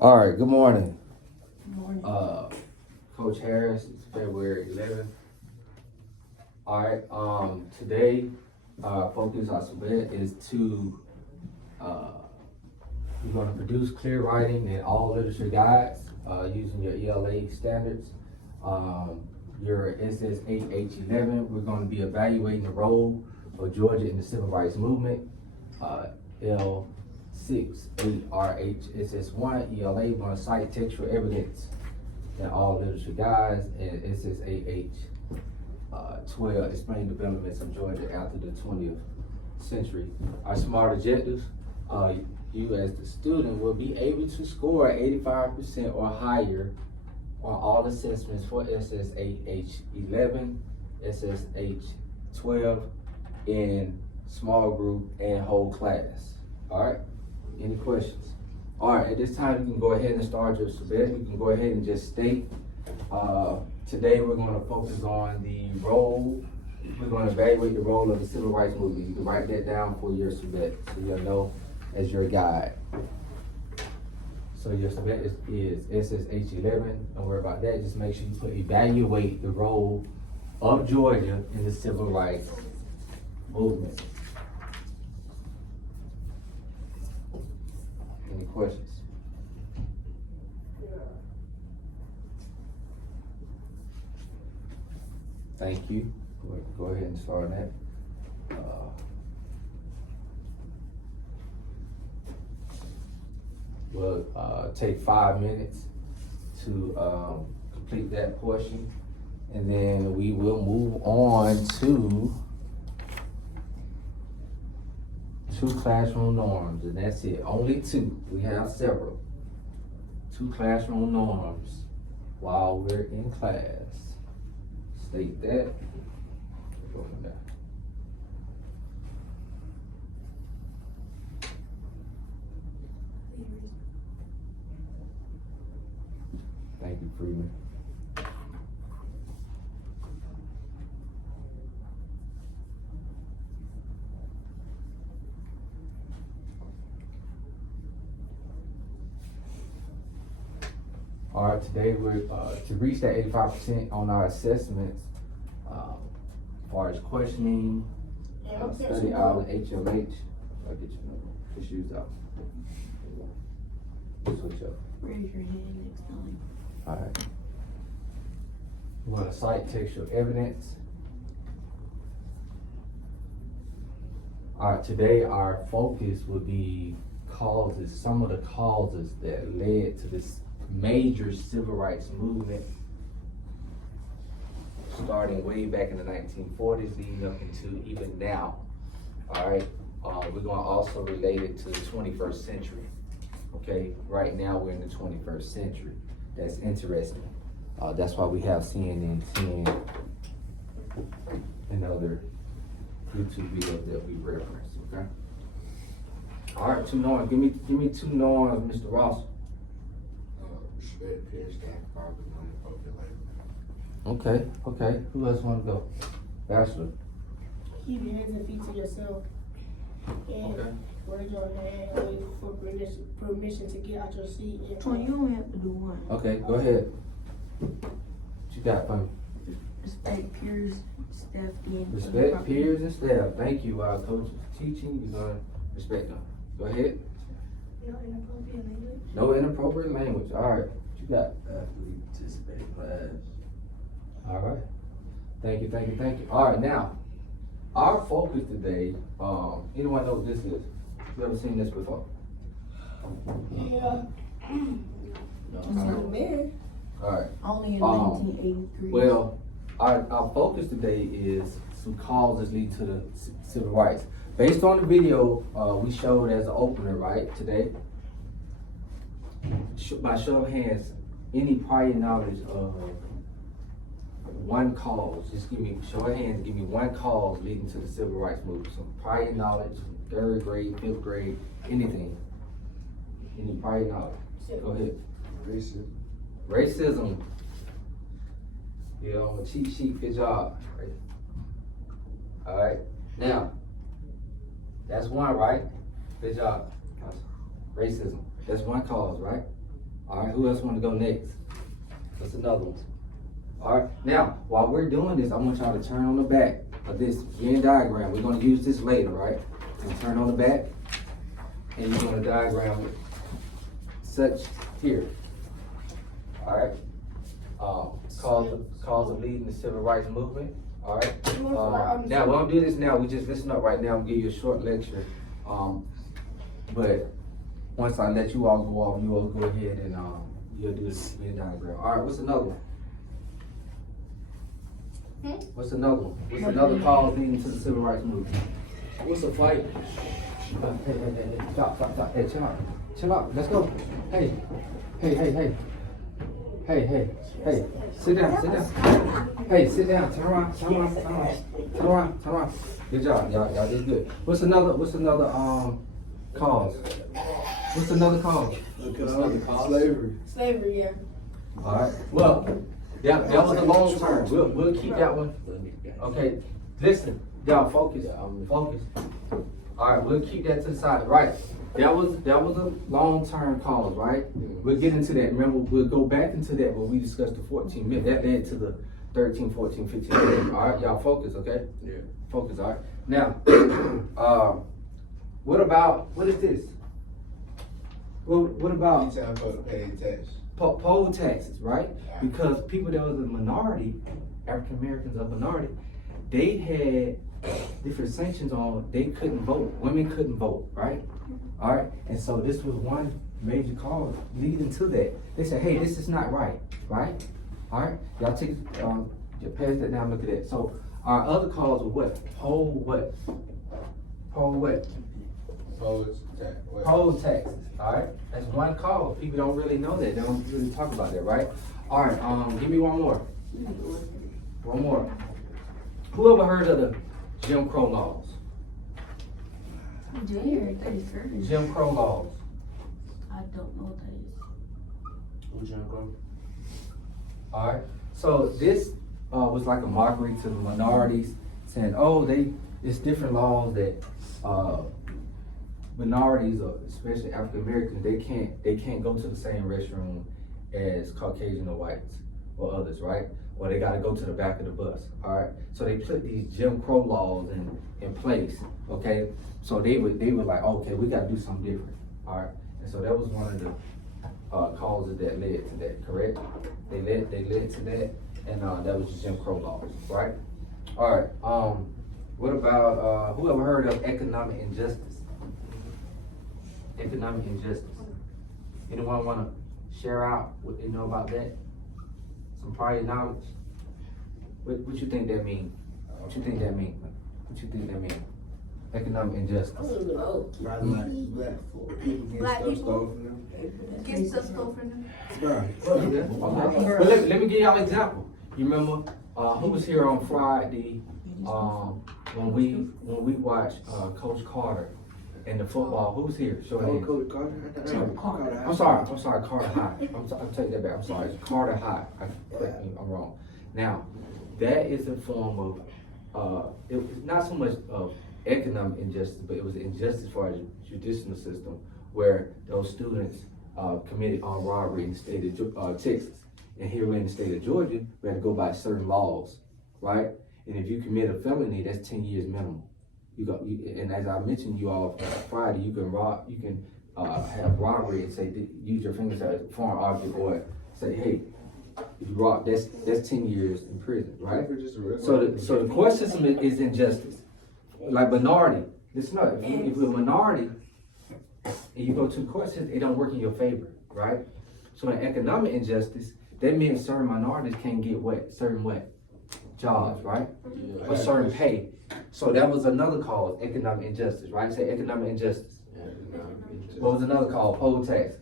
All right, good morning. Good morning. Coach Harris, it's February 11th. All right, today, focus on submit is to, you're gonna produce clear writing in all literature guides, using your ELA standards. Your SS8H11, we're gonna be evaluating the role of Georgia in the civil rights movement. L6-8RH SS1 ELA, we're gonna cite textual evidence in all literature guides, and SS8H12 explain developments of Georgia after the 20th century. Our SMART objectives, you as the student will be able to score 85% or higher on all assessments for SS8H11, SSH12 in small group and whole class. All right, any questions? All right, at this time you can go ahead and start your submit. You can go ahead and just state, today we're gonna focus on the role, we're gonna evaluate the role of the civil rights movement. You can write that down for your submit so you'll know as your guide. So your submit is SSH11, don't worry about that. Just make sure you put evaluate the role of Georgia in the civil rights movement. Any questions? Thank you. Go ahead and start that. We'll take 5 minutes to complete that portion, and then we will move on to 2 classroom norms, and that's it. Only 2. We have several. 2 classroom norms while we're in class. State that. Go from there. Thank you, Freeman. All right, today we're to reach that 85% on our assessments, as far as questioning, study hour, HLH. I'll get your number. Just use that. Switch up. Raise your hand next time. All right. We're gonna cite textual evidence. All right, today our focus will be causes, some of the causes that led to this major civil rights movement, starting way back in the 1940s, leading up into even now. All right, we're gonna also relate it to the 21st century. Okay, right now we're in the 21st century. That's interesting. That's why we have CNN 10 and other YouTube videos that we reference. Okay. All right, 2 norms. Give me 2 norms, Mr. Ross. Respect peers, staff, fathers, and appropriate language. Okay. Who else want to go? Bachelor. Keep your hands and feet to yourself. And Okay. raise your hand and wait for permission to get out your seat. And Well, you only have to do one. Okay, go ahead. What you got for me? Respect peers, staff, and Respect peers and staff. Thank you, coach. Teaching, you're gonna respect them. Go ahead. no inappropriate language. No inappropriate language. All right. What you got? Athlete participate class. All right. Thank you. All right, now, our focus today, anyone know what this is? You ever seen this before? Yeah. Man. All right. Only in 1983. Well, our focus today is some causes leading to the civil rights. Based on the video we showed as an opener, right, today, by show of hands, any prior knowledge of one cause, just show of hands, give me one cause leading to the civil rights movement. Some prior knowledge, 3rd grade, 5th grade, anything. Any prior knowledge. Go ahead. Racism. On the cheat sheet, good job. Right. All right. Now, that's one, right? Good job. Racism. That's one cause, right? All right, who else want to go next? What's another one? All right, now, while we're doing this, I want y'all to turn on the back of this Venn diagram. We're gonna use this later, right? And turn on the back, and you're gonna diagram it such here. All right? Cause of leading the civil rights movement. All right? Now, we don't do this now. We just listen up right now. I'm gonna give you a short lecture. But once I let you all go off, you all go ahead and you'll do this Venn diagram. All right, what's another one? What's another one? What's another cause leading to the civil rights movement? What's a fight? Hey, stop. Hey, chill out. Let's go. Hey. Sit down. Hey, sit down. Turn around. Good job, y'all did good. What's another cause? What's another cause? Slavery, yeah. All right. Well, that was a long term. We'll keep that one. Okay. Listen, y'all focus. Focus. All right. We'll keep that to the side. Right. That was a long term cause. Right. We'll get into that. Remember, we'll go back into that when we discussed the 14 minutes. That led to the 13, 14, 15 minutes. All right. Y'all focus. Okay. Yeah. Focus. All right. Now, what is this? What about You sound supposed to pay tax. poll taxes, right? Because people that was a minority, African Americans a minority, they had different sanctions on, they couldn't vote. Women couldn't vote, right? All right, and so this was one major cause leading to that. They said, hey, this is not right? All right, y'all take, pass that down, look at that. So our other cause was what? Poll taxes, all right? That's one cause. People don't really know that. They don't really talk about that, right? All right, give me one more. Who ever heard of the Jim Crow laws? Jim Crow laws. I don't know what that is. Who's Jim Crow? All right. So this was like a mockery to the minorities, saying, "Oh, it's different laws that minorities, or especially African Americans, they can't go to the same restroom as Caucasian or whites or others, right? Or they got to go to the back of the bus. All right. So they put these Jim Crow laws in place. Okay. So they were like, okay, we got to do something different. All right. And so that was one of the causes that led to that. Correct? They led to that, and that was the Jim Crow laws, right? All right. What about who ever heard of economic injustice? Economic injustice. Anyone want to share out what they know about that? Some prior knowledge. What you think that mean? What you think that mean? Economic injustice. Black people Get stuff stolen from them. Okay. Well, let me give y'all an example. You remember who was here on Friday when we watched Coach Carter and the football? Who was here? Show hands. I'm sorry, Carter High. I'm taking that back. I'm sorry, it's Carter High. Correct me if I'm wrong. Now, that is a form of it's not so much of economic injustice, but it was injustice for our judicial system, where those students committed armed robbery in the state of Texas. And here in the state of Georgia, we had to go by certain laws, right? And if you commit a felony, that's 10 years minimum. And as I mentioned you all Friday, you can have robbery and say, use your fingers as a foreign object, or say, hey, if you rob, that's 10 years in prison, right? So the court system is injustice. Like minority, listen up, if you're a minority and you go to the court system, it don't work in your favor, right? So in economic injustice, that means certain minorities can't get certain jobs, right? Or certain pay. So that was another cause, economic injustice, right? Say economic injustice. What was another cause? Poll taxes.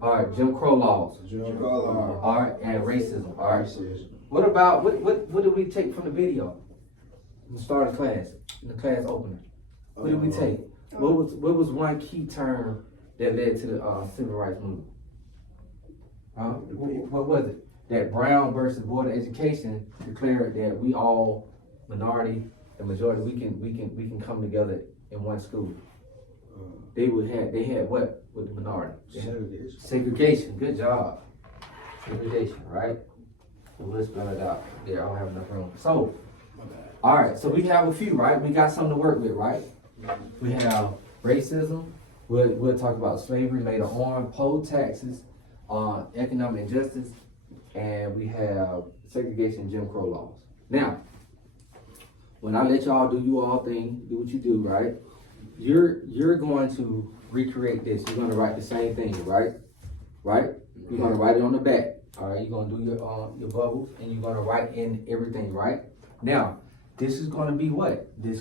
All right, Jim Crow laws. All right, and racism. All right. What about what did we take from the video? We started class, in the class opener. What did we take? What was one key term that led to the civil rights movement? What was it? That Brown versus Board of Education declared that we all, minority and majority, we can come together in one school. They had what with the minority? Segregation. Segregation, good job. Segregation, right? So we'll spell it out. There, I don't have enough room. So, all right, so we have a few, right? We got something to work with, right? We have racism. We'll talk about slavery later on, poll taxes, economic injustice, and we have segregation and Jim Crow laws. Now, when I let y'all do you all thing, do what you do, right? You're going to recreate this. You're going to write the same thing, right? Right? You're going to write it on the back. All right, you're going to do your bubbles, and you're going to write in everything, right? Now, this is going to be what? This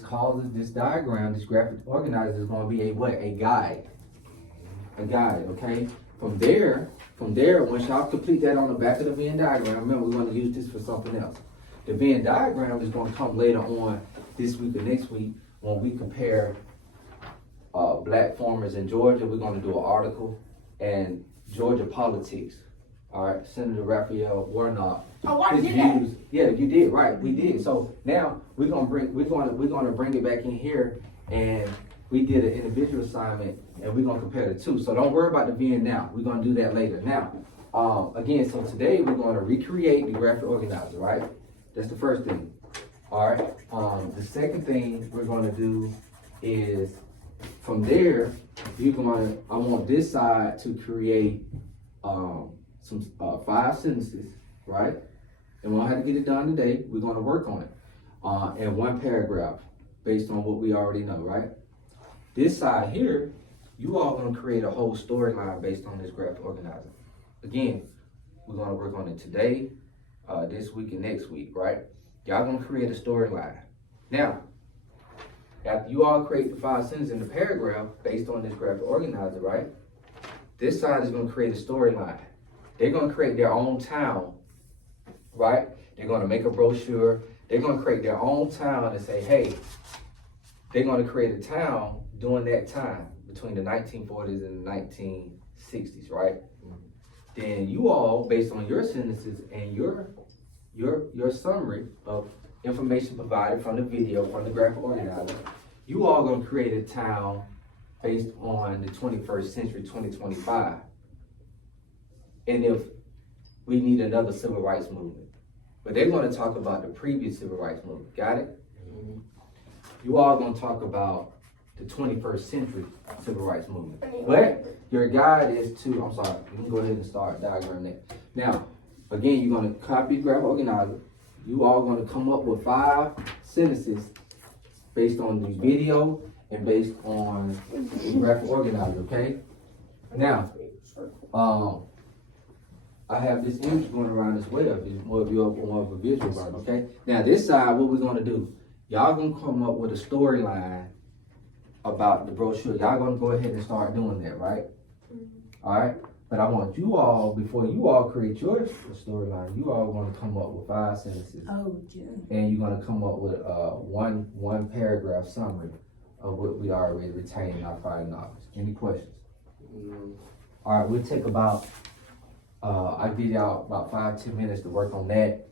diagram, this graphic organizer is going to be a what? A guide. A guide, okay? From there, once y'all complete that on the back of the Venn diagram, remember we're going to use this for something else. The Venn diagram is going to come later on this week or next week when we compare black farmers in Georgia. We're going to do an article and Georgia politics. All right, Senator Raphael Warnock. Oh, I his did that. views. Yeah, you did right. We did. So now we're gonna bring it back in here, and we did an individual assignment, and we're gonna compare the two. So don't worry about the VN now. We're gonna do that later. Now, again, so today we're gonna recreate the graphic organizer. Right? That's the first thing. All right. The second thing we're gonna do is from there I want this side to create some 5 sentences, right? And we don't have to get it done today. We're going to work on it. And 1 paragraph based on what we already know, right? This side here, you all going to create a whole storyline based on this graphic organizer. Again, we're going to work on it today, this week, and next week, right? Y'all going to create a storyline. Now, after you all create the 5 sentences in the paragraph based on this graphic organizer, right? This side is going to create a storyline. They're going to create their own town, right? They're going to make a brochure. They're going to create their own town and say, hey, they're going to create a town during that time between the 1940s and the 1960s, right? Then you all, based on your sentences and your summary of information provided from the video, from the graphic organizer, you all going to create a town based on the 21st century, 2025. And if we need another civil rights movement. But they're going to talk about the previous civil rights movement. Got it? Mm-hmm. You all going to talk about the 21st century civil rights movement. But your guide is to, I'm sorry, you can go ahead and start diagram that. Now, again, you're going to copy graphic organizer. You all going to come up with 5 sentences based on the video and based on the graphic organizer, okay? Now, I have this image going around as well. It's more of a visual one, okay? Now this side, what we're gonna do, y'all gonna come up with a storyline about the brochure. Y'all gonna go ahead and start doing that, right? Mm-hmm. All right? But I want you all, before you all create your storyline, you all gonna come up with 5 sentences. Oh, Jim. And you're gonna come up with one paragraph summary of what we already retained in our prior knowledge. Any questions? Mm-hmm. All right, we'll take about I'll give y'all about 5-10 minutes to work on that,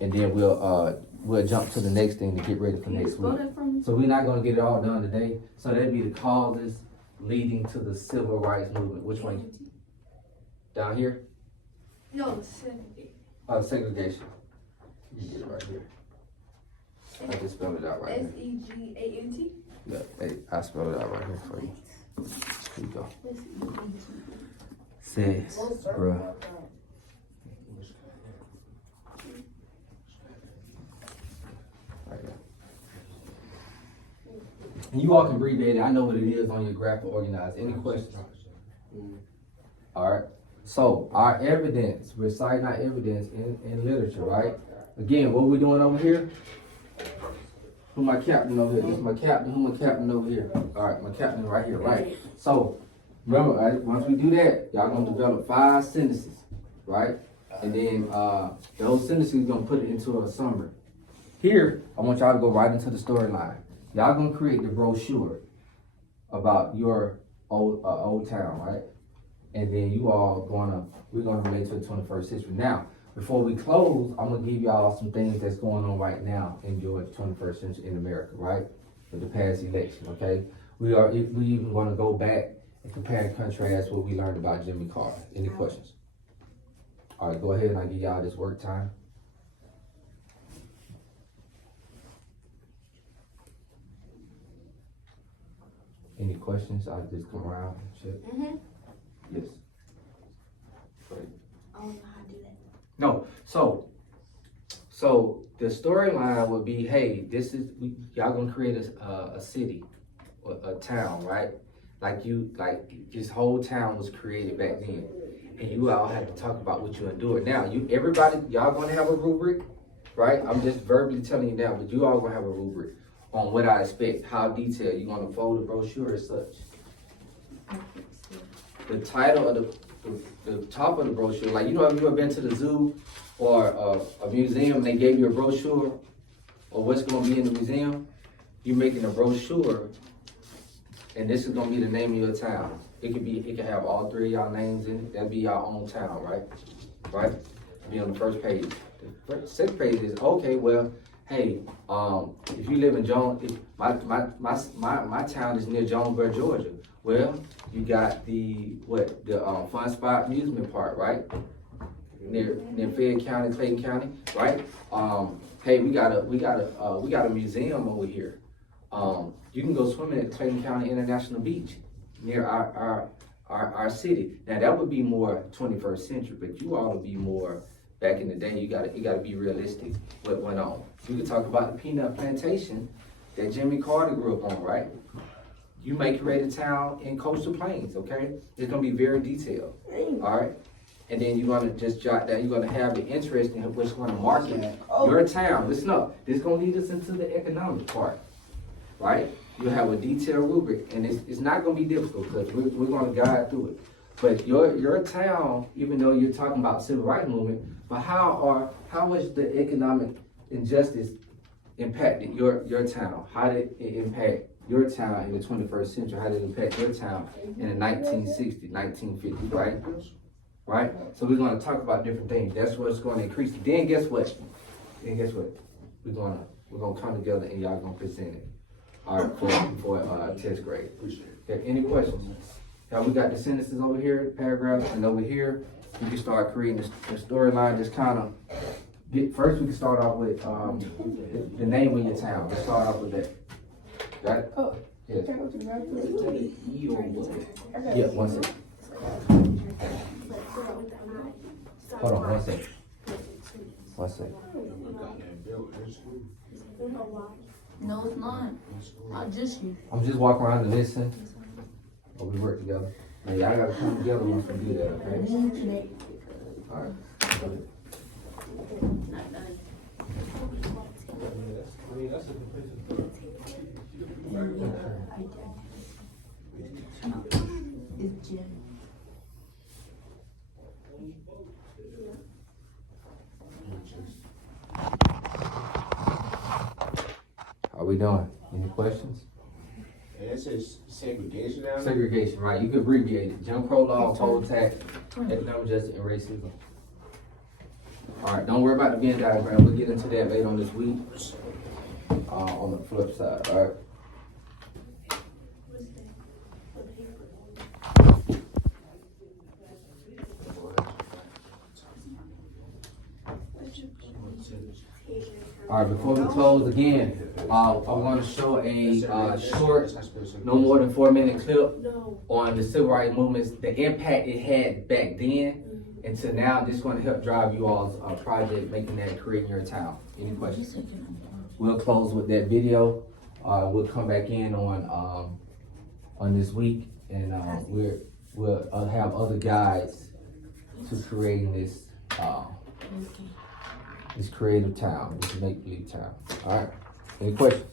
and then we'll jump to the next thing to get ready for next week. So we're not gonna get it all done today. So that'd be the causes leading to the civil rights movement. Which one? Down here? No, segregation. Segregation. You get it right here. I just spelled it out right here. S-E-G-A-N-T? Yeah, hey, I spelled it out right here for you. Here you go. Says, bruh. And you all can abbreviate it. I know what it is on your graphic organizer. Any questions? All right. So our evidence, we're citing our evidence in literature, right? Again, what we doing over here? Who my captain over here? This is my captain. Who my captain over here? All right, my captain right here, right? So remember, right, once we do that, y'all gonna develop 5 sentences, right? And then those sentences you're gonna put it into a summary. Here, I want y'all to go right into the storyline. Y'all gonna create the brochure about your old town, right? And then we're gonna relate to the 21st century. Now, before we close, I'm gonna give y'all some things that's going on right now in Georgia, 21st century in America, right? With the past election, okay? We even want to go back and compare and contrast what we learned about Jimmy Carter. Any questions? All right, go ahead and I give y'all this work time. Any questions? I'll just come around and check. Mm-hmm. Yes. Great. I don't know how to do that. No, so the storyline would be, hey, y'all gonna create a city, or a town, right? Like this whole town was created back then, and you all have to talk about what you're gonna do it now. Y'all gonna have a rubric, right? I'm just verbally telling you now, but you all gonna have a rubric on what I expect, how detailed you gonna fold the brochure as such. The title of the top of the brochure, like, you know, have you ever been to the zoo or a museum and they gave you a brochure or what's gonna be in the museum? You're making a brochure and this is gonna be the name of your town. It could have all three of y'all names in it. That'd be your own town, right? Right? Be on the first page. The second page is, okay, well, hey, if you live in my town is near Jonesboro, Georgia. Well, you got the Fun Spot amusement park, right? Near Fayette County, Clayton County, right? Hey, we got a museum over here. You can go swimming at Clayton County International Beach near our city. Now that would be more 21st century, but you ought to be more back in the day. You gotta be realistic. What went on? You could talk about the peanut plantation that Jimmy Carter grew up on, right? You may create a town in Coastal Plains, okay? It's gonna be very detailed, all right? And then you're gonna just jot down, you're gonna have the interest in what's gonna market your town. Listen up, this is gonna lead us into the economic part, right? You have a detailed rubric, and it's not gonna be difficult because we're gonna guide through it. But your town, even though you're talking about civil rights movement, but how was the economic injustice impacted your town? How did it impact your town in the 21st century? How did it impact your town in the 1960s, 1950s, right? Right? So we're gonna talk about different things. That's what's gonna increase. Then guess what? We're gonna come together and y'all gonna present it. All right, for 10th grade. Okay, any questions? Now we got the sentences over here, paragraphs, and over here, you can start creating the storyline. Just kind of first we can start off with the name of your town. Let's start off with that. Got it? Oh. Yes. Can I go to the bathroom? Yeah, one second. Hold on, one second. One second. No, it's not. Not just you. I'm just walking around and listen. But we work together. Now y'all gotta come together once we do that, okay? Alright. Not done. It's Jim. How we doing? Any questions? And that says segregation down there? Segregation, right? You could abbreviate it. Jim Crow law, poll tax, economic justice, and racism. Alright, don't worry about the Venn diagram. We'll get into that later on this week. On the flip side, alright? Alright, before we close again, I'm going to show a short, no more than 4-minute clip on the civil rights movements, the impact it had back then, and to now. This is going to help drive you all's project, making that creating your town. Any questions? We'll close with that video. We'll come back in on this week, and we'll have other guides to creating this this creative town, this make-believe town. All right. Any questions?